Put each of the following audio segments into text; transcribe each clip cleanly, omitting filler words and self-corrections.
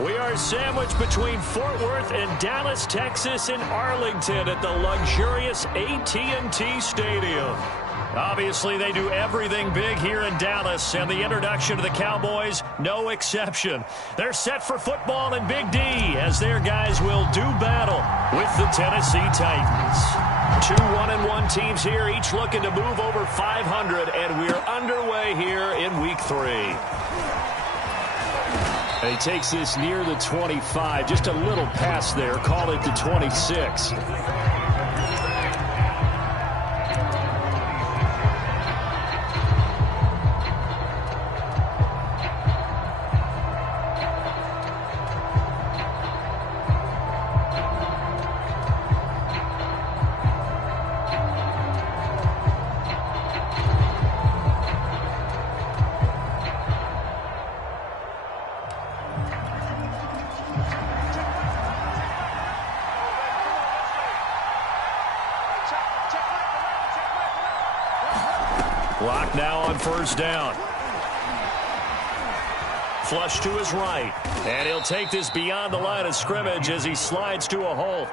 We are sandwiched between Fort Worth and Dallas, Texas, and Arlington at the luxurious AT&T Stadium. Obviously, they do everything big here in Dallas, and the introduction to the Cowboys, no exception. They're set for football in Big D as their guys will do battle with the Tennessee Titans. 2 1-1 teams here, each looking to move over 500, and we're underway here in Week 3. And he takes this near the 25, just a little past there, call it the 26. Block now on first down. Flush to his right. And he'll take this beyond the line of scrimmage as he slides to a hole.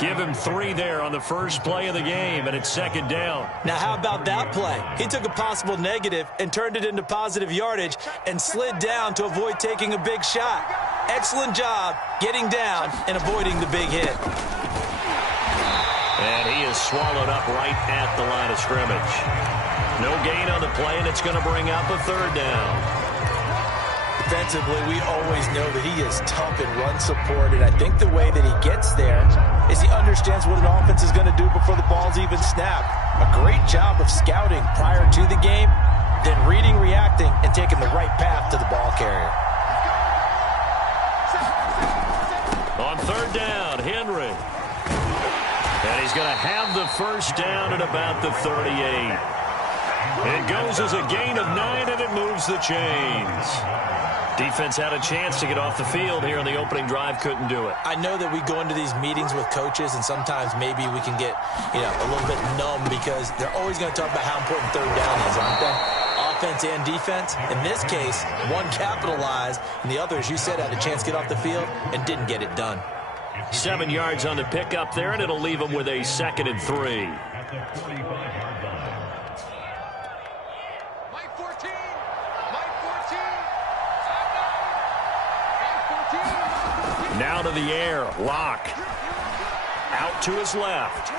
Give him 3 there on the first play of the game, and it's second down. Now, how about that play? He took a possible negative and turned it into positive yardage and slid down to avoid taking a big shot. Excellent job getting down and avoiding the big hit. And he is swallowed up right at the line of scrimmage. No gain on the play, and it's going to bring up a third down. Defensively, we always know that he is tough and run support, and I think the way that he gets there is he understands what an offense is going to do before the ball's even snapped. A great job of scouting prior to the game, then reading, reacting, and taking the right path to the ball carrier. On third down, Henry. And he's going to have the first down at about the 38. It goes as a gain of 9, and it moves the chains. Defense had a chance to get off the field here on the opening drive, couldn't do it. I know that we go into these meetings with coaches, and sometimes maybe we can get, a little bit numb because they're always going to talk about how important third down is, aren't they? Offense and defense. In this case, one capitalized, and the other, as you said, had a chance to get off the field and didn't get it done. 7 yards on the pickup there, and it'll leave them with a 2nd and 3. Now to the air, Locke. Out to his left.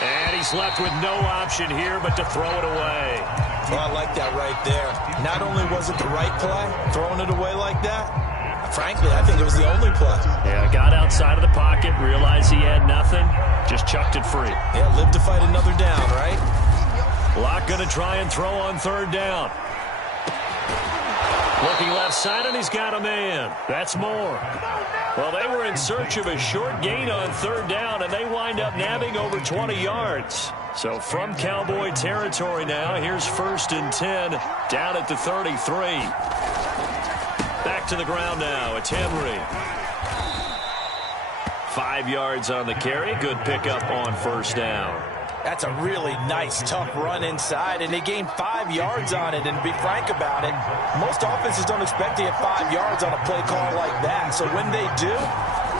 And he's left with no option here but to throw it away. Well, I like that right there. Not only was it the right play, throwing it away like that, frankly, I think it was the only play. Yeah, got outside of the pocket, realized he had nothing, just chucked it free. Yeah, live to fight another down, right? Locke going to try and throw on third down. Looking left side, and he's got a man. That's more. Well, they were in search of a short gain on third down, and they wind up nabbing over 20 yards. So from Cowboy territory now, here's 1st and 10 down at the 33. Back to the ground now. It's Henry. 5 yards on the carry. Good pickup on first down. That's a really nice, tough run inside, and they gained 5 yards on it. And to be frank about it, most offenses don't expect to get 5 yards on a play call like that. So when they do,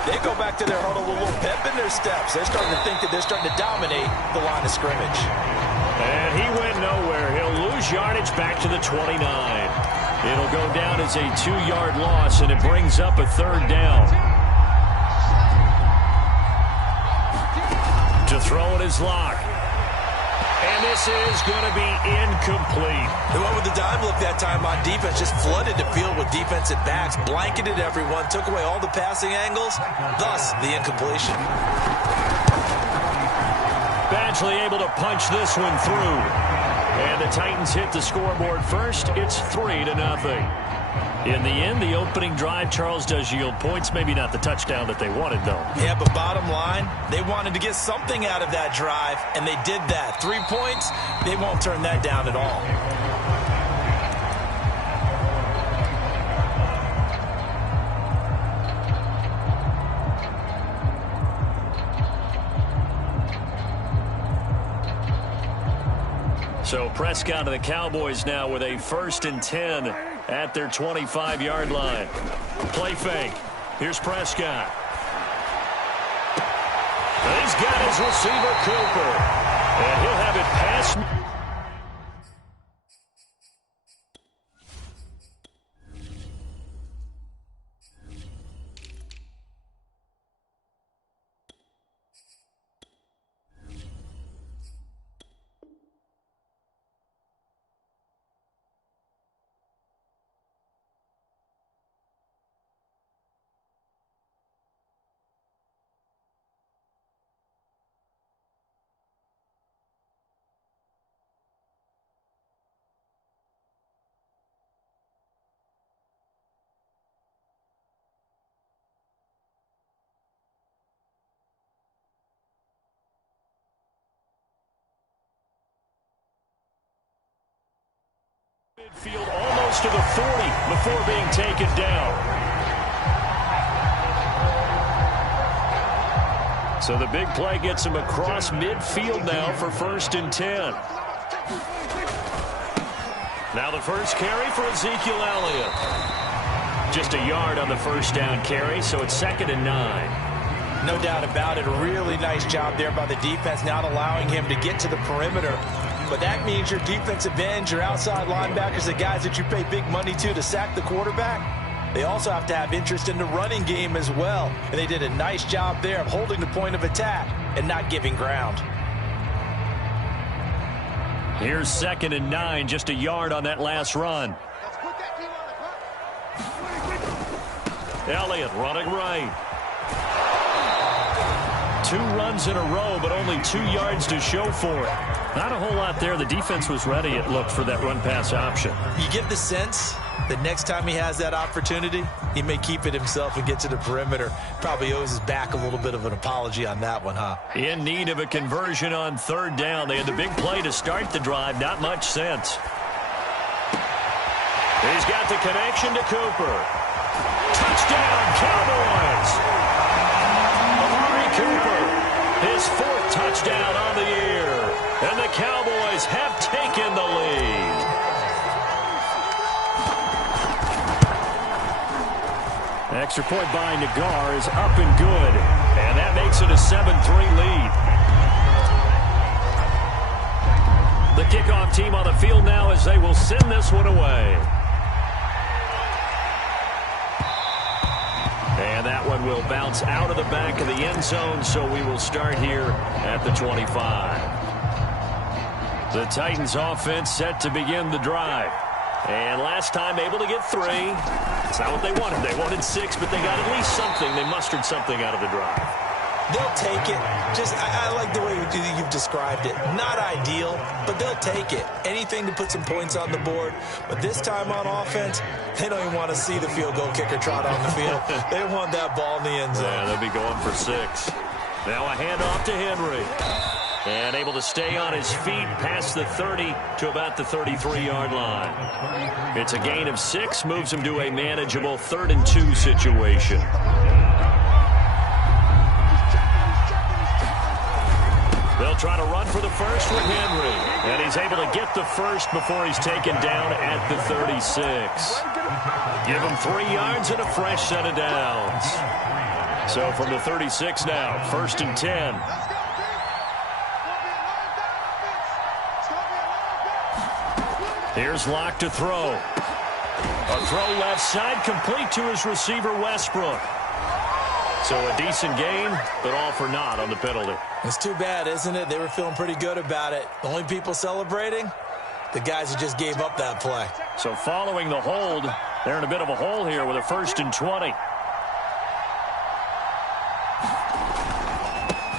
they go back to their huddle with a little pep in their steps. They're starting to think that they're starting to dominate the line of scrimmage. And he went nowhere. He'll lose yardage back to the 29. It'll go down as a 2-yard loss, and it brings up a third down. To throw it is Locke. And this is going to be incomplete. They went with the dime look that time on defense. Just flooded the field with defensive backs. Blanketed everyone. Took away all the passing angles. Thus, the incompletion. Badgley able to punch this one through. And the Titans hit the scoreboard first. It's 3-0. In the end, the opening drive, Charles, does yield points. Maybe not the touchdown that they wanted, though. Yeah, but bottom line, they wanted to get something out of that drive, and they did that. 3 points, they won't turn that down at all. So Prescott and the Cowboys now with a 1st and 10 at their 25-yard line. Play fake. Here's Prescott. He's got his receiver, Cooper. And he'll have it past. Midfield almost to the 40 before being taken down. So the big play gets him across midfield now for 1st and 10. Now the first carry for Ezekiel Elliott. Just a yard on the first down carry, so it's 2nd and 9. No doubt about it. A really nice job there by the defense, not allowing him to get to the perimeter. But that means your defensive ends, your outside linebackers, the guys that you pay big money to sack the quarterback, they also have to have interest in the running game as well. And they did a nice job there of holding the point of attack and not giving ground. Here's 2nd and 9, just a yard on that last run. Elliott running right. 2 runs in a row, but only 2 yards to show for it. Not a whole lot there. The defense was ready, it looked, for that run-pass option. You get the sense that next time he has that opportunity, he may keep it himself and get to the perimeter. Probably owes his back a little bit of an apology on that one, huh? In need of a conversion on 3rd down. They had the big play to start the drive. Not much sense. He's got the connection to Cooper. Touchdown, Cowboys! Cooper, his 4th touchdown on the year, and the Cowboys have taken the lead. Extra point by Nagar is up and good, and that makes it a 7-3 lead. The kickoff team on the field now as they will send this one away. And that one will bounce out of the back of the end zone, so we will start here at the 25. The Titans offense set to begin the drive. And last time able to get 3. It's not what they wanted. They wanted 6, but they got at least something. They mustered something out of the drive. They'll take it. I like the way you've described it. Not ideal, but they'll take it. Anything to put some points on the board. But this time on offense, they don't even want to see the field goal kicker trot on the field. They want that ball in the end zone. Yeah, they'll be going for 6. Now a handoff to Henry. And able to stay on his feet past the 30 to about the 33-yard line. It's a gain of 6, moves him to a manageable 3rd and 2 situation. They'll try to run for the first with Henry. And he's able to get the first before he's taken down at the 36. Give him 3 yards and a fresh set of downs. So from the 36 now, 1st and 10. Here's Locke to throw. A throw left side, complete to his receiver, Westbrook. So a decent gain, but all for naught on the penalty. It's too bad, isn't it? They were feeling pretty good about it. The only people celebrating, the guys who just gave up that play. So following the hold, they're in a bit of a hole here with a 1st and 20.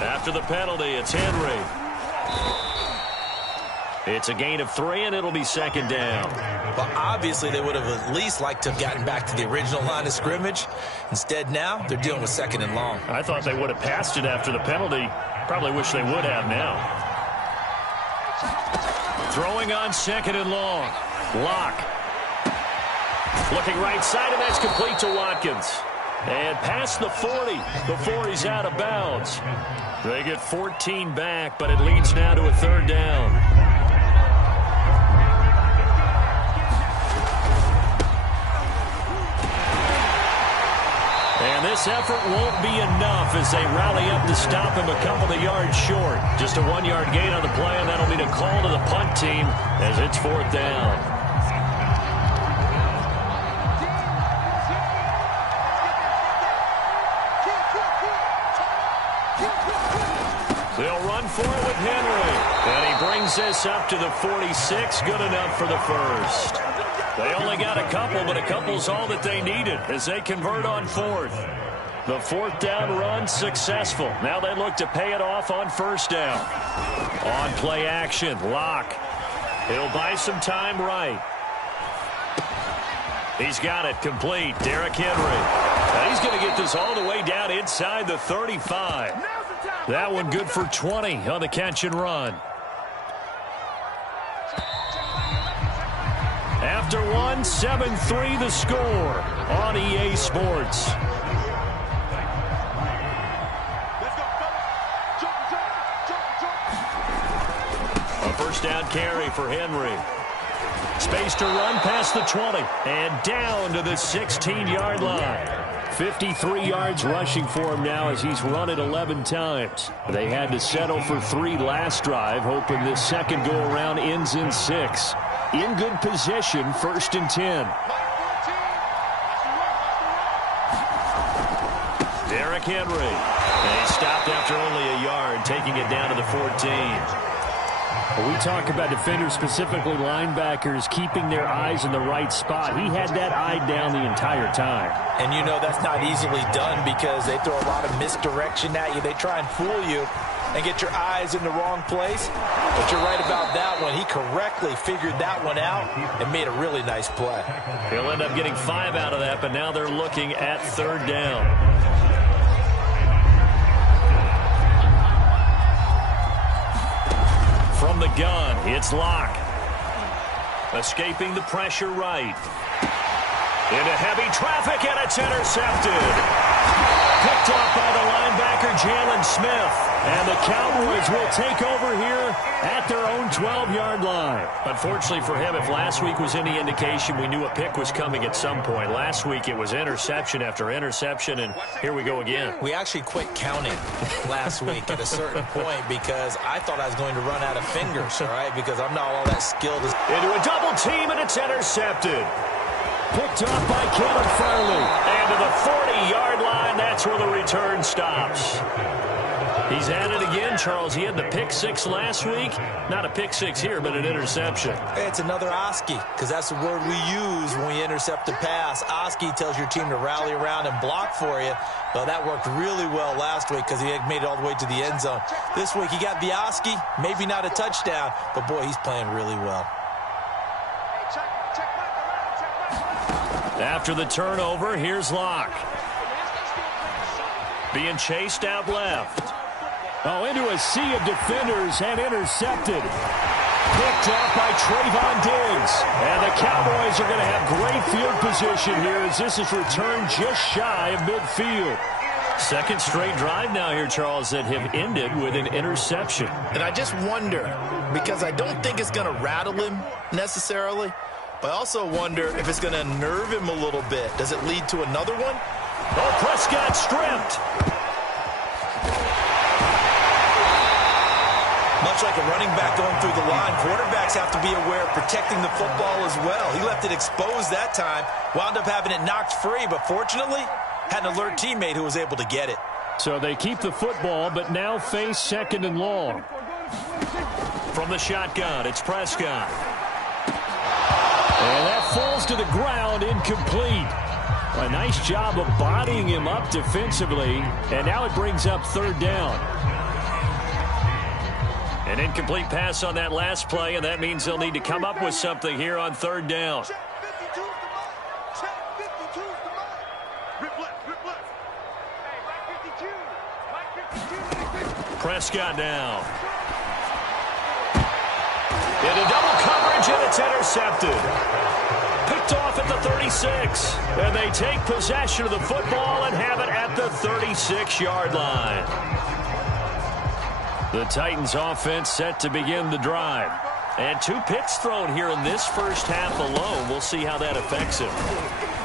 After the penalty, it's Henry. It's a gain of 3, and it'll be 2nd down. Well, obviously, they would have at least liked to have gotten back to the original line of scrimmage. Instead, now, they're dealing with 2nd and long. I thought they would have passed it after the penalty. Probably wish they would have now. Throwing on 2nd and long. Locke. Looking right side, and that's complete to Watkins. And past the 40 before he's out of bounds. They get 14 back, but it leads now to a 3rd down. This effort won't be enough as they rally up to stop him a couple of yards short. Just a 1-yard gain on the play, and that'll be a call to the punt team as it's 4th down. They'll run for it with Henry. And he brings this up to the 46. Good enough for the first. They only got a couple, but a couple's all that they needed as they convert on 4th. The 4th down run successful. Now they look to pay it off on 1st down. On play action, Locke. He'll buy some time right. He's got it complete. Derrick Henry. Now he's going to get this all the way down inside the 35. That one good for 20 on the catch and run. After one, 7-3 the score on EA Sports. A first down carry for Henry. Space to run past the 20 and down to the 16-yard line. 53 yards rushing for him now as he's run it 11 times. They had to settle for 3 last drive, hoping this second go-around ends in 6. In good position, 1st and 10. Derrick Henry. And he stopped after only a yard, taking it down to the 14. When we talk about defenders, specifically linebackers, keeping their eyes in the right spot, he had that eye down the entire time. And you know that's not easily done because they throw a lot of misdirection at you. They try and fool you and get your eyes in the wrong place. But you're right about that one. He correctly figured that one out and made a really nice play. He'll end up getting 5 out of that, but now they're looking at 3rd down. From the gun, it's Locke. Escaping the pressure right. Into heavy traffic, and it's intercepted. Picked off by the linebacker, Jalen Smith. And the Cowboys will take over here at their own 12-yard line. Unfortunately for him, if last week was any indication, we knew a pick was coming at some point. Last week it was interception after interception, and here we go again. We actually quit counting last week at a certain point because I thought I was going to run out of fingers, all right, because I'm not all that skilled. Into a double team, and it's intercepted. Picked off by Caleb Farley. And to the 40-yard line, that's where the return stops. He's at it again, Charles. He had the pick 6 last week. Not a pick 6 here, but an interception. It's another Oski, because that's the word we use when we intercept a pass. Oski tells your team to rally around and block for you. Well, that worked really well last week because he had made it all the way to the end zone. This week he got the Oski, maybe not a touchdown, but boy, he's playing really well. After the turnover, here's Locke. Being chased out left. Oh, into a sea of defenders and intercepted. Picked off by Trayvon Diggs. And the Cowboys are going to have great field position here as this is returned just shy of midfield. Second straight drive now here, Charles, that have ended with an interception. And I just wonder, because I don't think it's going to rattle him necessarily, but I also wonder if it's going to nerve him a little bit. Does it lead to another one? Oh, Prescott stripped. Much like a running back going through the line, quarterbacks have to be aware of protecting the football as well. He left it exposed that time, wound up having it knocked free, but fortunately, had an alert teammate who was able to get it. So they keep the football, but now face 2nd and long. From the shotgun, it's Prescott. And that falls to the ground, incomplete. A nice job of bodying him up defensively, and now it brings up 3rd down. An incomplete pass on that last play, and that means they'll need to come up with something here on 3rd down. Prescott down. Into double coverage, and it's intercepted. Picked off at the 36. And they take possession of the football and have it at the 36-yard line. The Titans offense set to begin the drive. And 2 picks thrown here in this first half alone. We'll see how that affects him.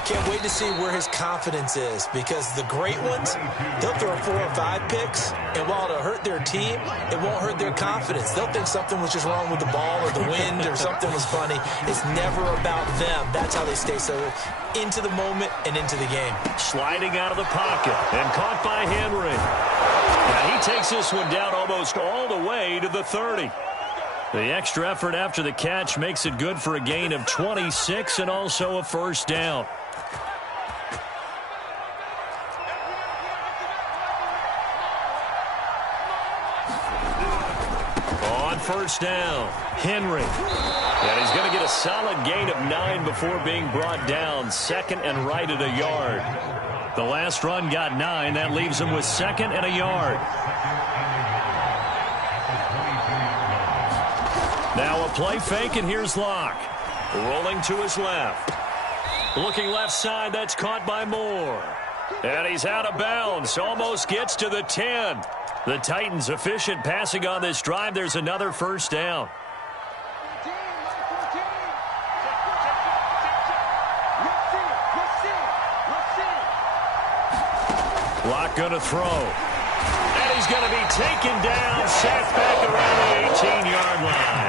Can't wait to see where his confidence is, because the great ones, they'll throw 4 or 5 picks, and while it'll hurt their team, it won't hurt their confidence. They'll think something was just wrong with the ball or the wind or something was funny. It's never about them. That's how they stay so into the moment and into the game. Sliding out of the pocket and caught by Henry. Now he takes this one down almost all the way to the 30. The extra effort after the catch makes it good for a gain of 26 and also a first down. On first down, Henry. And he's going to get a solid gain of 9 before being brought down. 2nd and right at a yard. The last run got 9. That leaves him with 2nd and a yard. Now a play fake, and here's Locke. Rolling to his left. Looking left side, that's caught by Moore. And he's out of bounds. Almost gets to the 10. The Titans efficient passing on this drive. There's another first down. Locke going to throw. And he's going to be taken down, sacked back around the 18-yard line.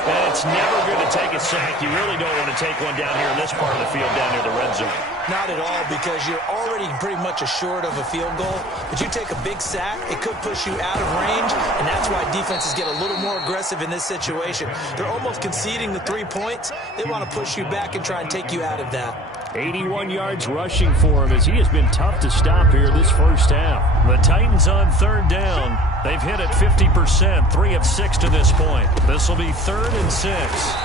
And it's never good to take a sack. You really don't want to take one down here in this part of the field down near the red zone. Not at all, because you're already pretty much assured of a field goal. But you take a big sack, it could push you out of range, and that's why defenses get a little more aggressive in this situation. They're almost conceding the 3 points. They want to push you back and try and take you out of that. 81 yards rushing for him as he has been tough to stop here this first half. The Titans on 3rd down. They've hit it 50%, 3 of 6 to this point. This will be 3rd and 6.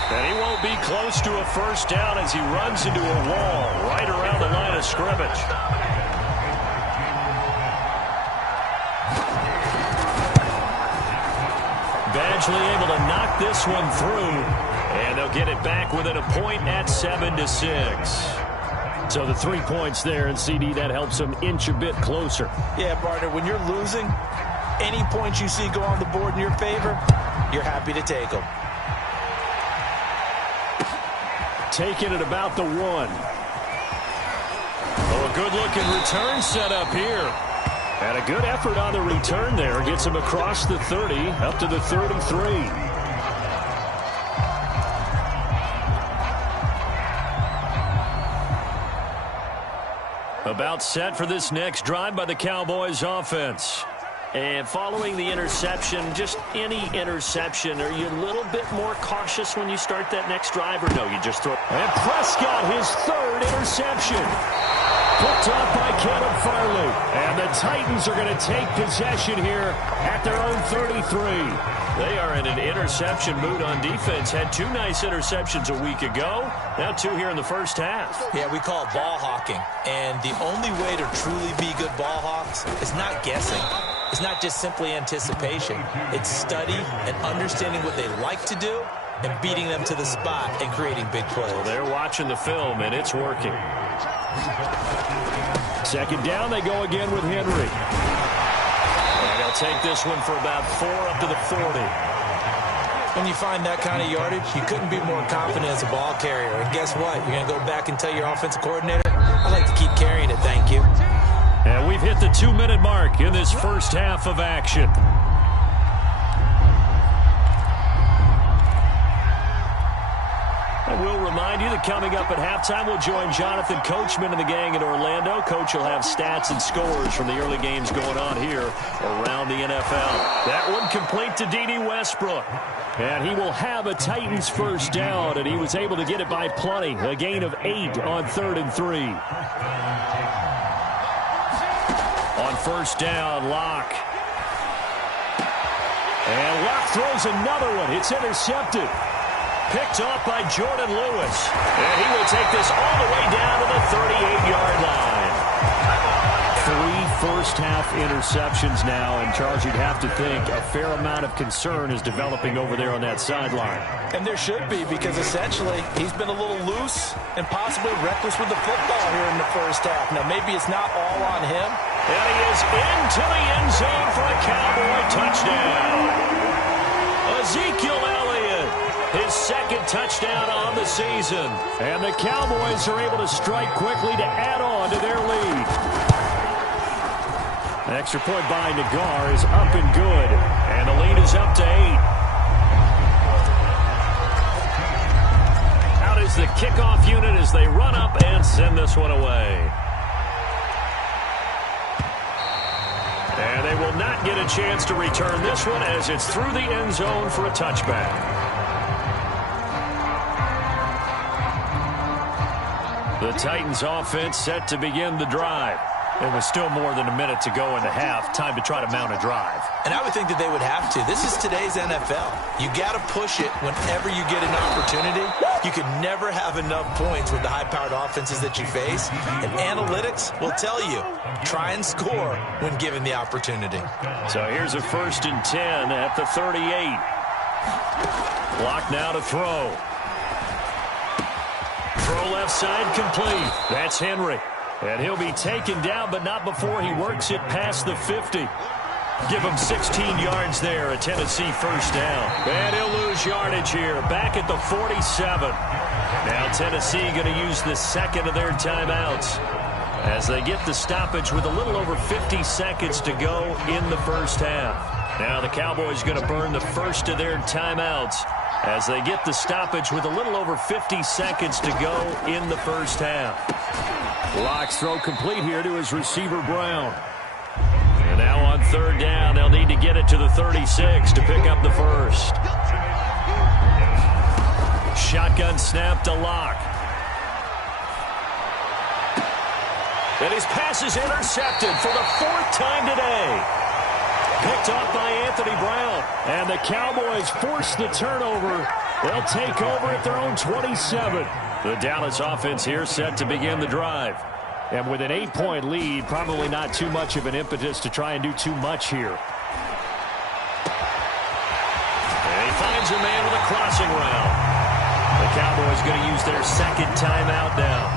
And he won't be close to a first down as he runs into a wall right around the line of scrimmage. Badgley able to knock this one through. And they'll get it back within a point at 7-6. So the 3 points there, and CD, that helps them inch a bit closer. Yeah, partner, when you're losing, any points you see go on the board in your favor, you're happy to take them. Taking it about the 1. Oh, a good-looking return set up here. And a good effort on the return there. Gets him across the 30, up to the 33. About set for this next drive by the Cowboys offense. And following the interception, just any interception, are you a little bit more cautious when you start that next drive, or no, you just throw? And Prescott, his 3rd interception. Picked off by Caleb Farley. And the Titans are going to take possession here at their own 33. They are in an interception mood on defense. Had 2 nice interceptions a week ago. Now 2 here in the first half. Yeah, we call it ball hawking. And the only way to truly be good ball hawks is not guessing. It's not just simply anticipation. It's study and understanding what they like to do and beating them to the spot and creating big plays. Well, they're watching the film, and it's working. 2nd down, they go again with Henry. And they'll take this one for about 4 up to the 40. When you find that kind of yardage, you couldn't be more confident as a ball carrier. And guess what? You're going to go back and tell your offensive coordinator, I like to keep carrying it, thank you. And we've hit the 2-minute mark in this first half of action. And we'll remind you that coming up at halftime, we'll join Jonathan Coachman and the gang in Orlando. Coach will have stats and scores from the early games going on here around the NFL. That one complete to D.D. Westbrook. And he will have a Titans first down, and he was able to get it by plenty. A gain of 8 on 3rd and 3. On first down, Locke. And Locke throws another one. It's intercepted. Picked off by Jordan Lewis. And he will take this all the way down to the 38-yard line. 3 first-half interceptions now, and Charles, you'd have to think a fair amount of concern is developing over there on that sideline. And there should be, because essentially he's been a little loose and possibly reckless with the football here in the first half. Now, maybe it's not all on him. And he is into the end zone for a Cowboy touchdown. Ezekiel Elliott his second touchdown on the season. And the Cowboys are able to strike quickly to add on to their lead. The extra point by Nagar is up and good. And the lead is up to 8. Out is the kickoff unit as they run up and send this one away. And they will not get a chance to return this one as it's through the end zone for a touchback. The Titans offense set to begin the drive. There was still more than a minute to go in the half. Time to try to mount a drive. And I would think that they would have to. This is today's NFL. You got to push it whenever you get an opportunity. You could never have enough points with the high-powered offenses that you face. And analytics will tell you, try and score when given the opportunity. So here's a 1st and 10 at the 38. Block now to throw. Throw left side complete. That's Henry. And he'll be taken down, but not before he works it past the 50. Give him 16 yards there, a Tennessee first down. And he'll lose yardage here, back at the 47. Now Tennessee going to use the second of their timeouts as they get the stoppage with a little over 50 seconds to go in the first half. Now the Cowboys going to burn the first of their timeouts as they get the stoppage with a little over 50 seconds to go in the first half. Locke's throw complete here to his receiver, Brown. And now on 3rd down, they'll need to get it to the 36 to pick up the first. Shotgun snap to Locke. And his pass is intercepted for the 4th time today. Picked off by Anthony Brown. And the Cowboys force the turnover. They'll take over at their own 27. The Dallas offense here set to begin the drive. And with an 8-point lead, probably not too much of an impetus to try and do too much here. And he finds a man with a crossing route. The Cowboys going to use their second timeout now,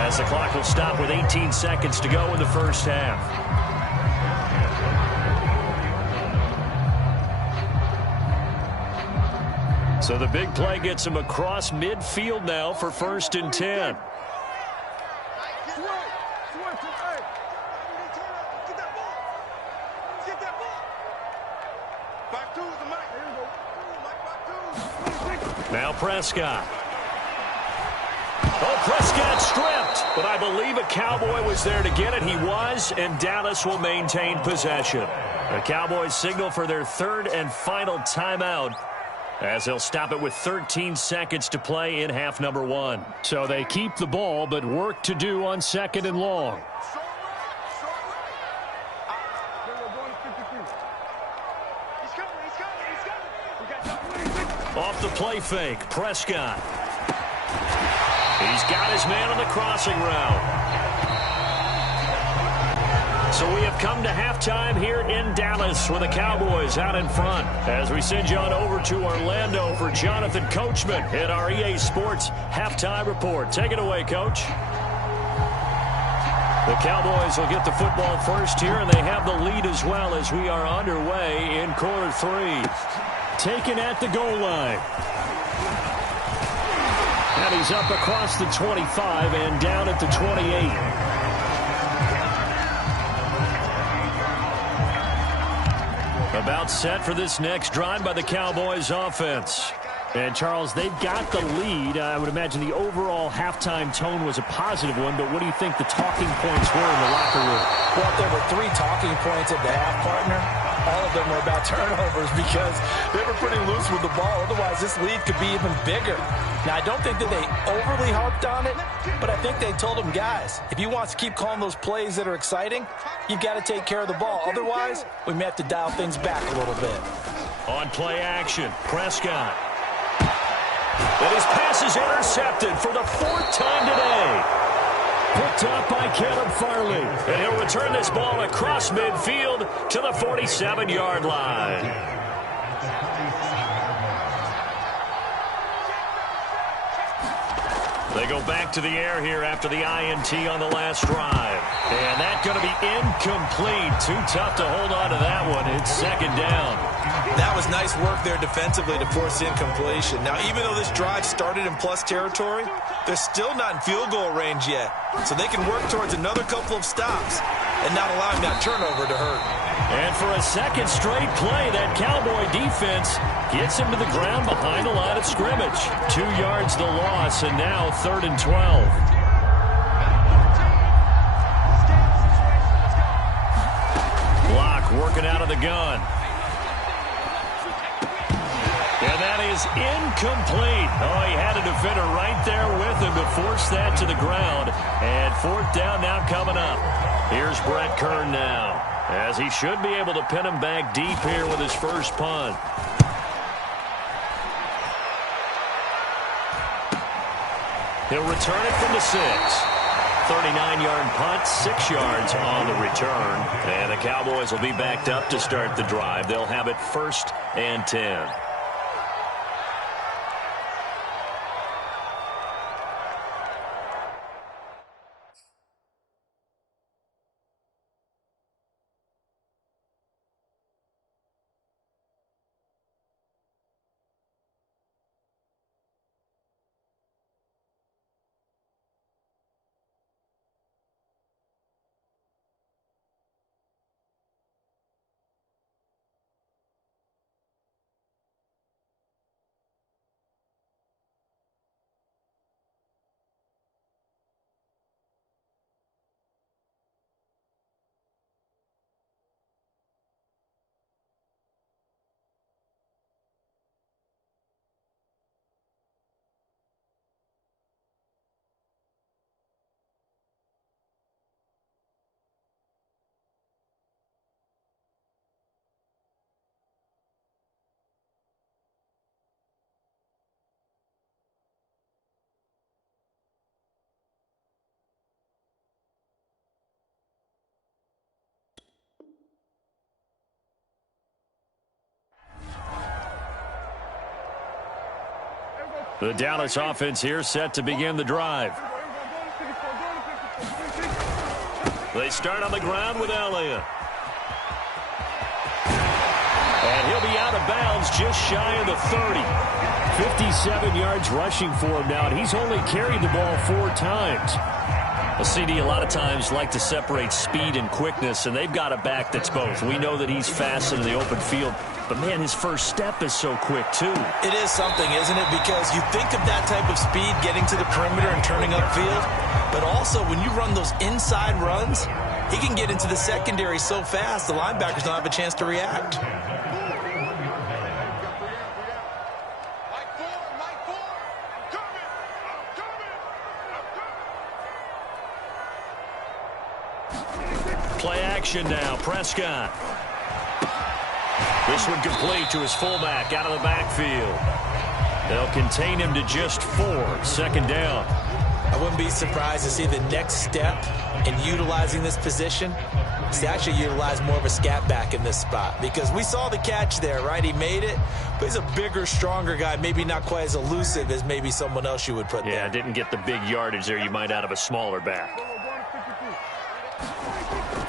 as the clock will stop with 18 seconds to go in the first half. So the big play gets him across midfield now for 1st and 10. Now Prescott. Oh, Prescott stripped, but I believe a Cowboy was there to get it. He was, and Dallas will maintain possession. The Cowboys signal for their 3rd and final timeout, as they'll stop it with 13 seconds to play in half number 1. So they keep the ball, but work to do on 2nd and long. Off the play fake, Prescott. He's got his man on the crossing route. So we have come to halftime here in Dallas with the Cowboys out in front. As we send you on over to Orlando for Jonathan Coachman at our EA Sports Halftime Report. Take it away, Coach. The Cowboys will get the football first here, and they have the lead as well as we are underway in quarter 3. Taken at the goal line. And he's up across the 25 and down at the 28. About set for this next drive by the Cowboys offense. And, Charles, they've got the lead. I would imagine the overall halftime tone was a positive one, but what do you think the talking points were in the locker room? Well, if there were 3 talking points at the half, partner, all of them were about turnovers because they were pretty loose with the ball. Otherwise, this lead could be even bigger. Now, I don't think that they overly harped on it, but I think they told them, guys, if you want to keep calling those plays that are exciting, you've got to take care of the ball. Otherwise, we may have to dial things back a little bit. On play action, Prescott. And his pass is intercepted for the 4th time today. Picked up by Caleb Farley. And he'll return this ball across midfield to the 47-yard line. They go back to the air here after the INT on the last drive. And that's going to be incomplete. Too tough to hold on to that one. It's second down. That was nice work there defensively to force the incompletion. Now, even though this drive started in plus territory, they're still not in field goal range yet. So they can work towards another couple of stops and not allowing that turnover to hurt. And for a second straight play, that Cowboy defense gets him to the ground behind the line of scrimmage. 2 yards the loss, and now 3rd and 12. Working out of the gun. And that is incomplete. Oh, he had a defender right there with him to force that to the ground. And 4th down now coming up. Here's Brett Kern now, as he should be able to pin him back deep here with his first punt. He'll return it from the 6. 39-yard punt, 6 yards on the return. And the Cowboys will be backed up to start the drive. They'll have it 1st and 10. The Dallas offense here set to begin the drive. They start on the ground with Elliott. And he'll be out of bounds just shy of the 30. 57 yards rushing for him now, and he's only carried the ball 4 times. A CD a lot of times like to separate speed and quickness, and they've got a back that's both. We know that he's fast in the open field, but, man, his first step is so quick, too. It is something, isn't it? Because you think of that type of speed getting to the perimeter and turning upfield, but also when you run those inside runs, he can get into the secondary so fast the linebackers don't have a chance to react. Play action now. Prescott. This one complete to his fullback out of the backfield. They'll contain him to just 4. 2nd down. I wouldn't be surprised to see the next step in utilizing this position is to actually utilize more of a scat back in this spot, because we saw the catch there, right? He made it, but he's a bigger, stronger guy, maybe not quite as elusive as maybe someone else you would put there. Yeah, didn't get the big yardage there you might out of a smaller back.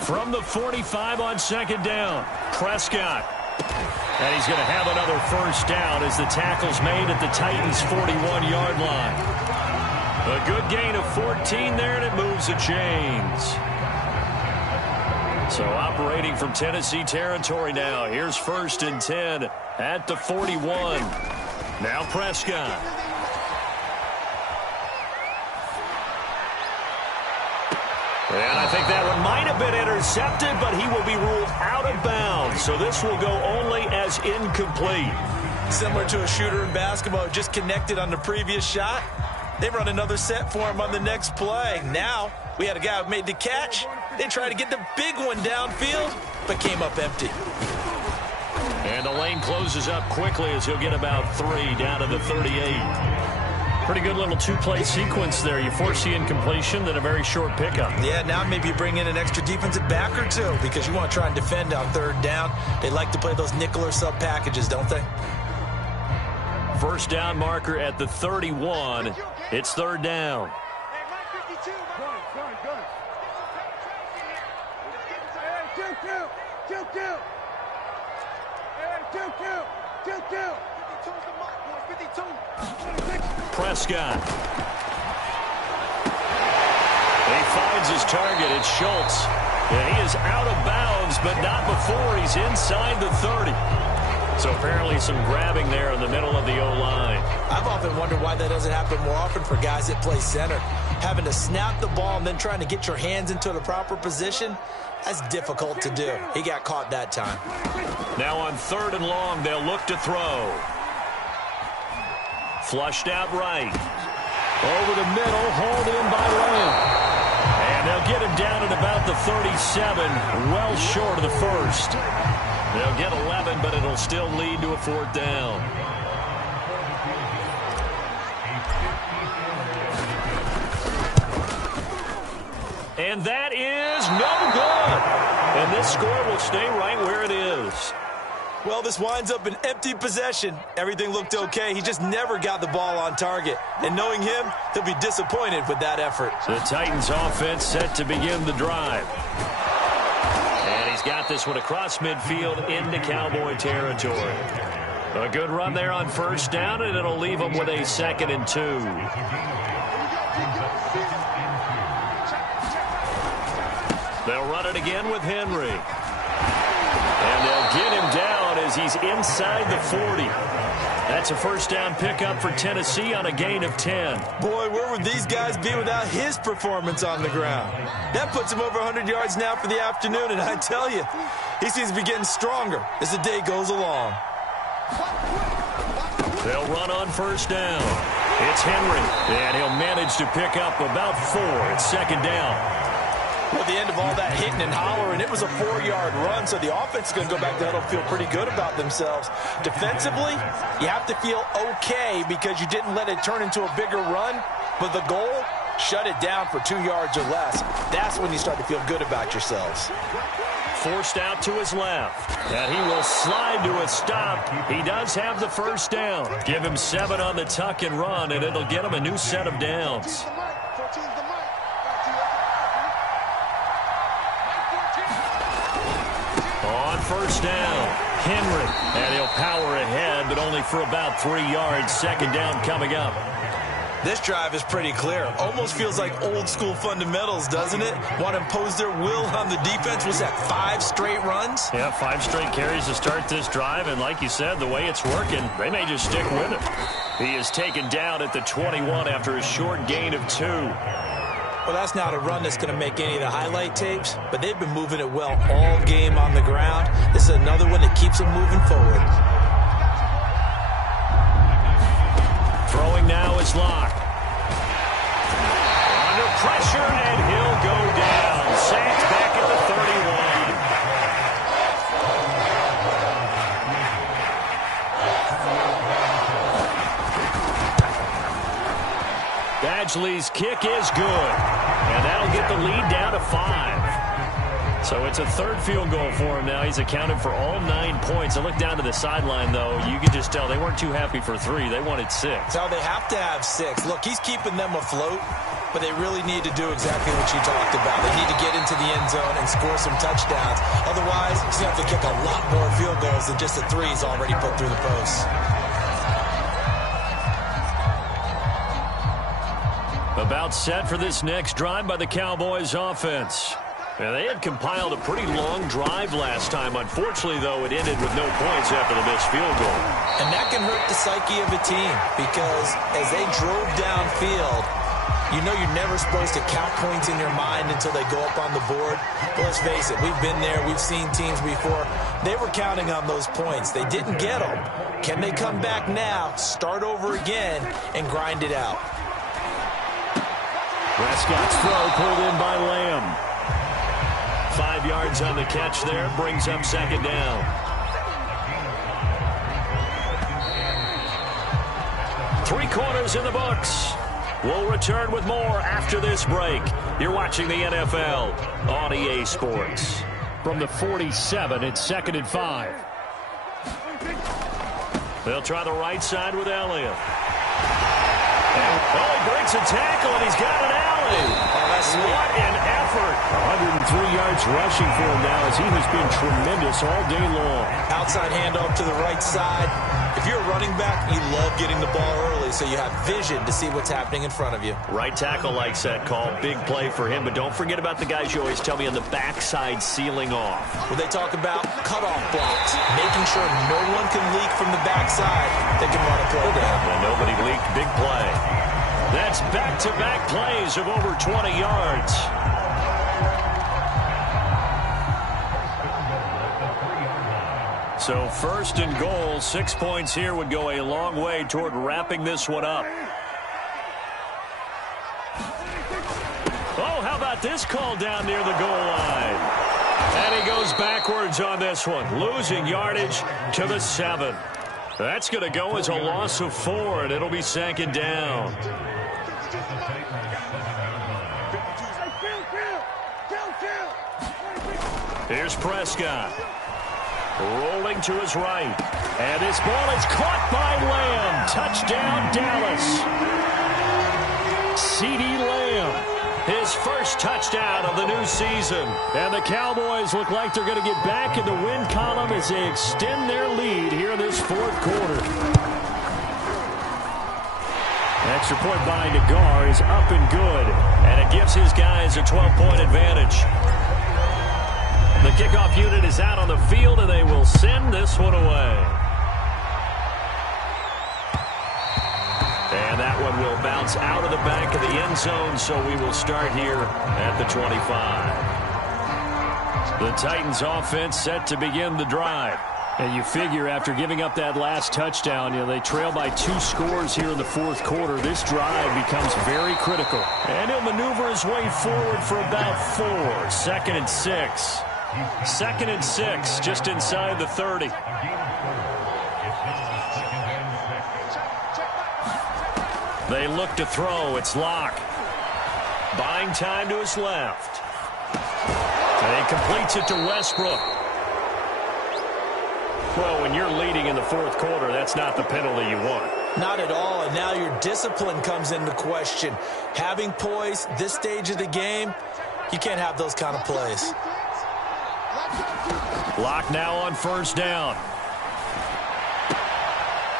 From the 45 on 2nd down, Prescott. And he's going to have another 1st down as the tackle's made at the Titans' 41-yard line. A good gain of 14 there, and it moves the chains. So operating from Tennessee territory now. Here's 1st and 10 at the 41. Now Prescott. And I think that one might have been intercepted, but he will be ruled out of bounds. So this will go only as incomplete. Similar to a shooter in basketball who just connected on the previous shot. They run another set for him on the next play. Now we had a guy who made the catch. They tried to get the big one downfield, but came up empty. And the lane closes up quickly as he'll get about 3 down to the 38. Pretty good little 2-play sequence there. You force the incompletion, then a very short pickup. Yeah, now maybe you bring in an extra defensive back or 2 because you want to try and defend on 3rd down. They like to play those nickel or sub packages, don't they? 1st down marker at the 31. It's 3rd down. Prescott. He finds his target. It's Schultz. And he is out of bounds, but not before he's inside the 30. So apparently some grabbing there in the middle of the O-line. I've often wondered why that doesn't happen more often for guys that play center. Having to snap the ball and then trying to get your hands into the proper position, that's difficult to do. He got caught that time. Now on 3rd and long, they'll look to throw. Flushed out right. Over the middle, hauled in by Lamb. And they'll get him down at about the 37, well short of the first. They'll get 11, but it'll still lead to a 4th down. And that is no good. And this score will stay right where it is. Well, this winds up an empty possession. Everything looked okay. He just never got the ball on target. And knowing him, he'll be disappointed with that effort. The Titans offense set to begin the drive. And he's got this one across midfield into Cowboy territory. A good run there on 1st down, and it'll leave him with a 2nd and 2. They'll run it again with Henry. And they'll get him down as he's inside the 40. That's a 1st down pickup for Tennessee on a gain of 10. Boy, where would these guys be without his performance on the ground? That puts him over 100 yards now for the afternoon, and I tell you, he seems to be getting stronger as the day goes along. They'll run on 1st down. It's Henry, and he'll manage to pick up about 4 at 2nd down. Well, the end of all that hitting and hollering, it was a 4-yard run, so the offense is going to go back to the huddle and feel pretty good about themselves. Defensively, you have to feel okay because you didn't let it turn into a bigger run, but the goal, shut it down for 2 yards or less. That's when you start to feel good about yourselves. Forced out to his left, and he will slide to a stop. He does have the 1st down. Give him 7 on the tuck and run, and it'll get him a new set of downs. On 1st down, Henry, and he'll power ahead, but only for about 3 yards. 2nd down coming up. This drive is pretty clear. Almost feels like old school fundamentals, doesn't it? Want to impose their will on the defense. Was that 5 straight runs? Yeah, 5 straight carries to start this drive, and like you said, the way it's working, they may just stick with it. He is taken down at the 21 after a short gain of 2. Well, that's not a run that's going to make any of the highlight tapes, but they've been moving it well all game on the ground. This is another one that keeps them moving forward. Throwing now is Locke. Under pressure, and he'll go down. Sacked back at the 31. Badgley's kick is good, and that'll get the lead down to 5. So it's a 3rd field goal for him now. He's accounted for all 9 points. I look down to the sideline, though. You can just tell they weren't too happy for 3. They wanted 6. So they have to have 6. Look, he's keeping them afloat, but they really need to do exactly what you talked about. They need to get into the end zone and score some touchdowns. Otherwise, he's going to have to kick a lot more field goals than just the 3s already put through the posts. About set for this next drive by the Cowboys offense. Yeah, they had compiled a pretty long drive last time. Unfortunately, though, it ended with no points after the missed field goal. And that can hurt the psyche of a team because as they drove downfield, you know you're never supposed to count points in your mind until they go up on the board. But let's face it, we've been there. We've seen teams before. They were counting on those points. They didn't get them. Can they come back now, start over again, and grind it out? Prescott's throw pulled in by Lamb. 5 yards on the catch there. Brings up 2nd down. Three-quarters in the books. We'll return with more after this break. You're watching the NFL on EA Sports. From the 47, it's 2nd and 5. They'll try the right side with Elliott. Oh, he breaks a tackle, and he's got an alley. Oh, that's sweet. What an effort. 103 yards rushing for him now as he has been tremendous all day long. Outside handoff to the right side. If you're a running back, you love getting the ball early so you have vision to see what's happening in front of you. Right tackle likes that call. Big play for him, but don't forget about the guys you always tell me on the backside sealing off. When they talk about cutoff blocks, making sure no one can leak from the backside, they can run a play down. And nobody leaked. Big play. That's back-to-back plays of over 20 yards. So first and goal, 6 points here would go a long way toward wrapping this one up. Oh, how about this call down near the goal line? And he goes backwards on this one, losing yardage to the 7. That's going to go as a loss of 4, and it'll be second down. Here's Prescott. Rolling to his right. And this ball is caught by Lamb. Touchdown, Dallas. CeeDee Lamb. His first touchdown of the new season. And the Cowboys look like they're going to get back in the win column as they extend their lead here in this fourth quarter. Extra point by Nagar is up and good. And it gives his guys a 12-point advantage. The kickoff unit is out on the field, and they will send this one away. And that one will bounce out of the back of the end zone, so we will start here at the 25. The Titans offense set to begin the drive. And you figure after giving up that last touchdown, they trail by 2 scores here in the fourth quarter. This drive becomes very critical. And he'll maneuver his way forward for about 4. 2nd and 6. 2nd and 6, just inside the 30. They look to throw. It's Locke. Buying time to his left. And he completes it to Westbrook. Well, when you're leading in the fourth quarter, that's not the penalty you want. Not at all, and now your discipline comes into question. Having poise this stage of the game, you can't have those kind of plays. Locke now on first down.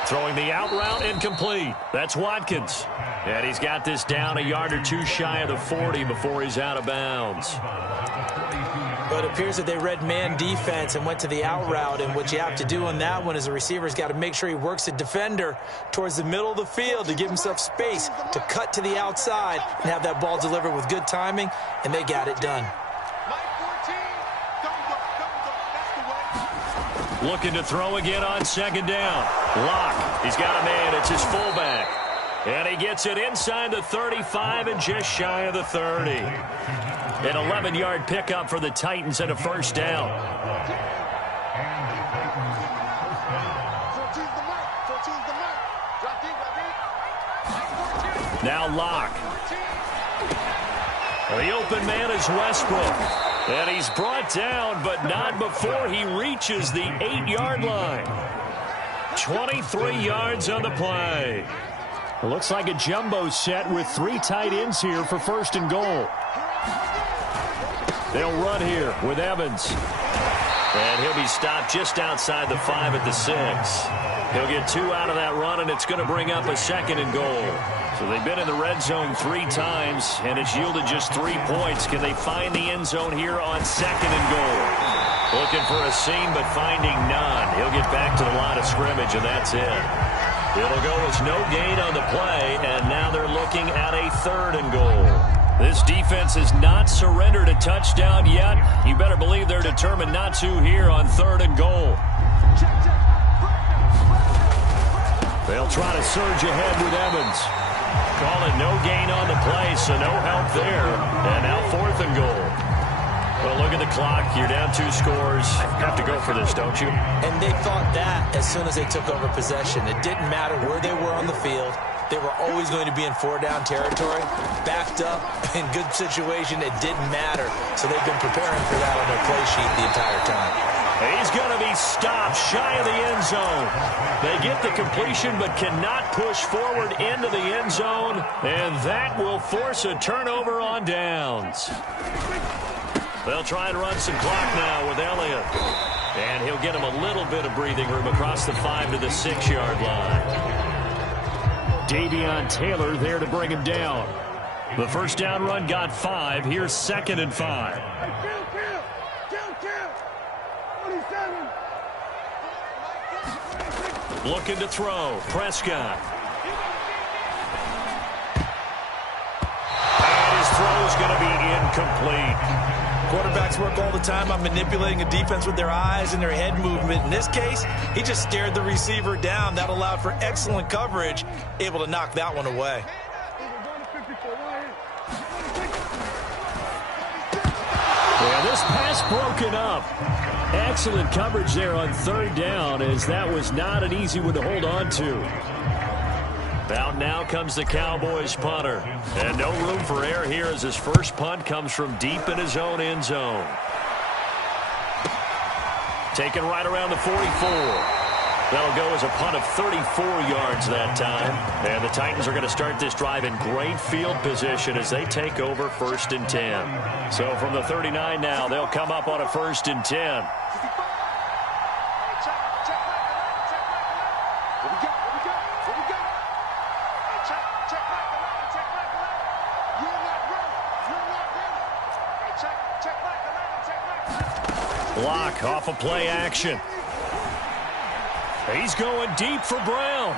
Throwing the out route incomplete. That's Watkins. And he's got this down a yard or 2 shy of the 40 before he's out of bounds. But it appears that they read man defense and went to the out route. And what you have to do on that one is the receiver's got to make sure he works the defender towards the middle of the field to give himself space to cut to the outside and have that ball delivered with good timing. And they got it done. Looking to throw again on second down. Locke. He's got a man. It's his fullback. And he gets it inside the 35 and just shy of the 30. An 11-yard pickup for the Titans and a first down. Now Locke. The open man is Westbrook. And he's brought down, but not before he reaches the 8-yard line. 23 yards on the play. It looks like a jumbo set with 3 tight ends here for first and goal. They'll run here with Evans. And he'll be stopped just outside the 5 at the 6. He'll get 2 out of that run, and it's going to bring up a second and goal. So they've been in the red zone 3 times, and it's yielded just 3 points. Can they find the end zone here on second and goal? Looking for a seam, but finding none. He'll get back to the line of scrimmage, and that's it. It'll go as no gain on the play, and now they're looking at a 3rd and goal. This defense has not surrendered a touchdown yet. You better believe they're determined not to here on 3rd and goal. They'll try to surge ahead with Evans. Call it no gain on the play, so no help there. And now 4th and goal. Well, look at the clock. You're down 2 scores. Have to go for this, don't you? And they thought that as soon as they took over possession. It didn't matter where they were on the field. They were always going to be in 4-down territory. Backed up, in good situation, it didn't matter. So they've been preparing for that on their play sheet the entire time. He's going to be stopped shy of the end zone. They get the completion but cannot push forward into the end zone, and that will force a turnover on downs. They'll try and run some clock now with Elliott. And he'll get him a little bit of breathing room across the 5 to the 6-yard line. Davion Taylor there to bring him down. The first down run got 5. Here's 2nd and 5. Looking to throw. Prescott. And his throw is going to be incomplete. Quarterbacks work all the time on manipulating a defense with their eyes and their head movement. In this case, he just stared the receiver down. That allowed for excellent coverage, able to knock that one away. Yeah, this pass broken up. Excellent coverage there on 3rd down, as that was not an easy one to hold on to. Out now comes the Cowboys punter. And no room for error here as his first punt comes from deep in his own end zone. Taken right around the 44. That'll go as a punt of 34 yards that time. And the Titans are going to start this drive in great field position as they take over 1st and 10. So from the 39 now, they'll come up on a 1st and 10. Block off of play action. He's going deep for Brown.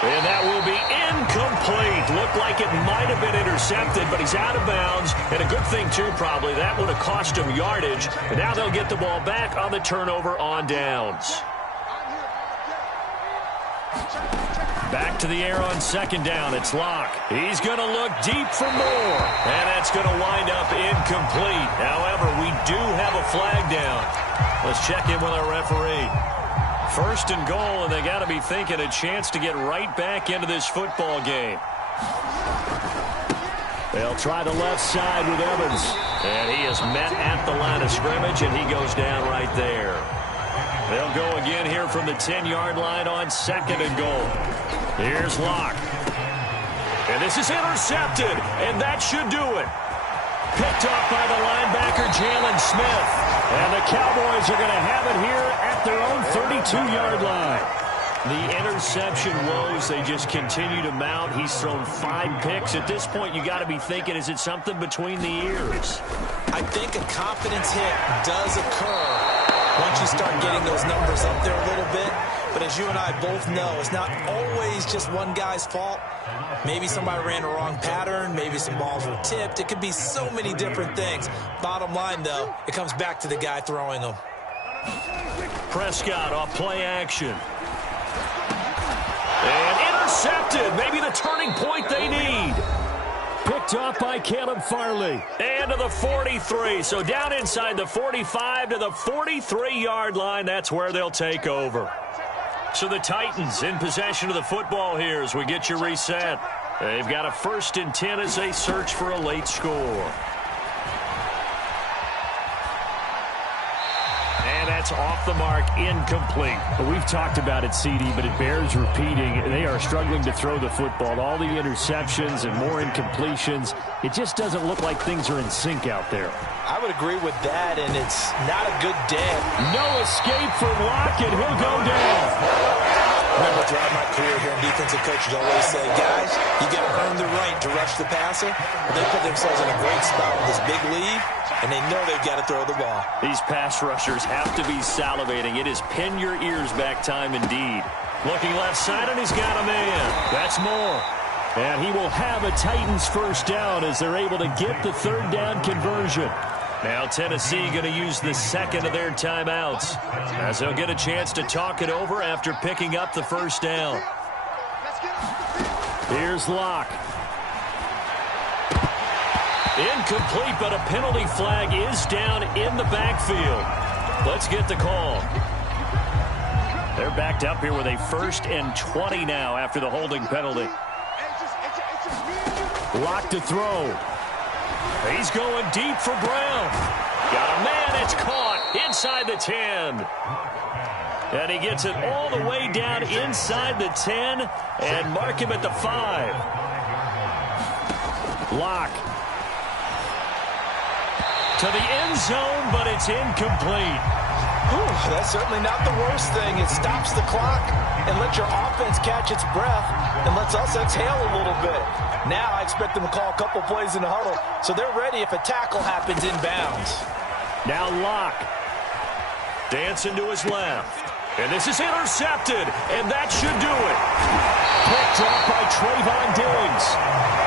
And that will be incomplete. Looked like it might have been intercepted, but he's out of bounds. And a good thing, too, probably. That would have cost him yardage. And now they'll get the ball back on the turnover on downs. Back to the air on 2nd down. It's Locke. He's going to look deep for more. And that's going to wind up incomplete. However, we do have a flag down. Let's check in with our referee. 1st and goal, and they got to be thinking a chance to get right back into this football game. They'll try the left side with Evans. And he is met at the line of scrimmage, and he goes down right there. They'll go again here from the 10-yard line on 2nd and goal. Here's Locke. And this is intercepted, and that should do it. Picked off by the linebacker, Jalen Smith. And the Cowboys are going to have it here at their own 32-yard line. The interception woes, they just continue to mount. He's thrown 5 picks. At this point, you got to be thinking, is it something between the ears? I think a confidence hit does occur once you start getting those numbers up there a little bit. But as you and I both know, it's not always just one guy's fault. Maybe somebody ran the wrong pattern. Maybe some balls were tipped. It could be so many different things. Bottom line, though, it comes back to the guy throwing them. Prescott off play action. And intercepted. Maybe the turning point they need. Picked off by Caleb Farley. And to the 43. So down inside the 45 to the 43-yard line. That's where they'll take over. So the Titans in possession of the football here as we get you reset. They've got a 1st and 10 as they search for a late score. And that's off the mark, incomplete. Well, we've talked about it, CD, but it bears repeating. They are struggling to throw the football. All the interceptions and more incompletions. It just doesn't look like things are in sync out there. I would agree with that, and it's not a good day. No escape for Locke, and he'll go down. Remember, throughout my career here, defensive coaches always say, guys, you got to earn the right to rush the passer. But they put themselves in a great spot with this big lead, and they know they've got to throw the ball. These pass rushers have to be salivating. It is pin your ears back time indeed. Looking left side, and he's got a man. That's more. And he will have a Titans 1st down as they're able to get the 3rd down conversion. Now Tennessee going to use the 2nd of their timeouts as they'll get a chance to talk it over after picking up the 1st down. Here's Locke. Incomplete, but a penalty flag is down in the backfield. Let's get the call. They're backed up here with a 1st and 20 now after the holding penalty. Locke to throw. He's going deep for Brown. Got a man, it's caught. inside the 10. And he gets it all the way down inside the 10 and mark him at the 5. Locke. To the end zone, but it's incomplete. Ooh, that's certainly not the worst thing. It stops the clock and lets your offense catch its breath and lets us exhale a little bit. Now I expect them to call a couple plays in the huddle, so they're ready if a tackle happens inbounds. Now Locke. Dancing to his left. And this is intercepted, and that should do it. Quick drop by Trayvon Diggs.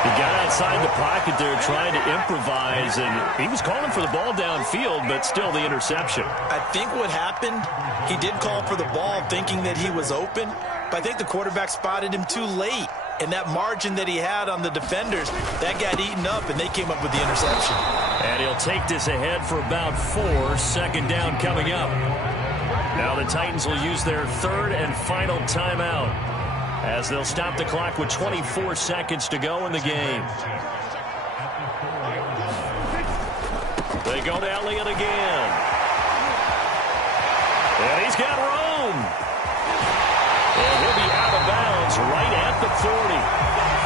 He got outside the pocket there trying to improvise, and he was calling for the ball downfield, but still the interception. I think what happened, he did call for the ball thinking that he was open, but I think the quarterback spotted him too late. And that margin that he had on the defenders, that got eaten up, and they came up with the interception. And he'll take this ahead for about 4. Second down coming up. Now the Titans will use their third and final timeout as they'll stop the clock with 24 seconds to go in the game. They go to Elliott again. And he's got room. And he'll be out of bounds right at the 40.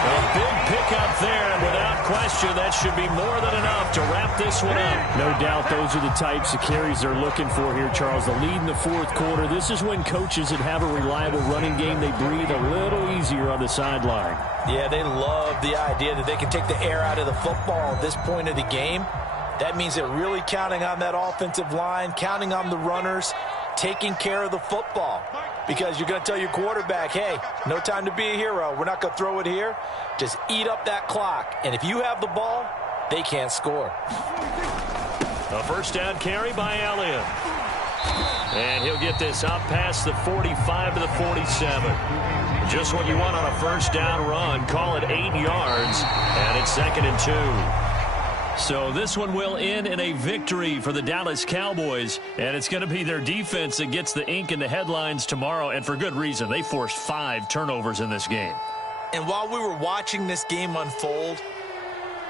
A big pickup there, and without question, that should be more than enough to wrap this one up. No doubt those are the types of carries they're looking for here, Charles. The lead in the fourth quarter. This is when coaches that have a reliable running game, they breathe a little easier on the sideline. Yeah, they love the idea that they can take the air out of the football at this point of the game. That means they're really counting on that offensive line, counting on the runners, taking care of the football. Because you're going to tell your quarterback, hey, no time to be a hero. We're not going to throw it here. Just eat up that clock. And if you have the ball, they can't score. A first down carry by Elliott. And he'll get this up past the 45 to the 47. Just what you want on a first down run. Call it 8 yards. And it's 2nd and 2. So this one will end in a victory for the Dallas Cowboys, and it's going to be their defense that gets the ink in the headlines tomorrow, and for good reason. They forced 5 turnovers in this game. And while we were watching this game unfold,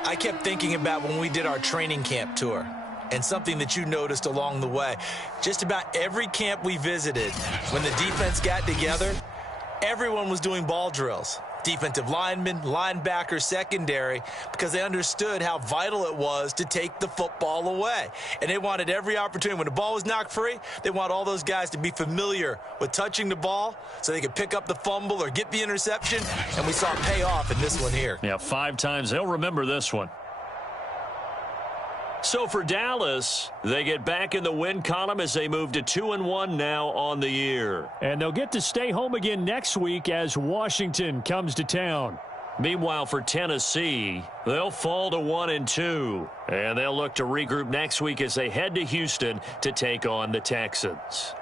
I kept thinking about when we did our training camp tour and something that you noticed along the way. Just about every camp we visited, when the defense got together, everyone was doing ball drills. Defensive linemen, linebackers, secondary, because they understood how vital it was to take the football away. And they wanted every opportunity. When the ball was knocked free, they want all those guys to be familiar with touching the ball so they could pick up the fumble or get the interception. And we saw it pay off in this one here. Yeah, 5 times. They'll remember this one. So for Dallas, they get back in the win column as they move to 2-1 now on the year. And they'll get to stay home again next week as Washington comes to town. Meanwhile, for Tennessee, they'll fall to 1-2. And they'll look to regroup next week as they head to Houston to take on the Texans.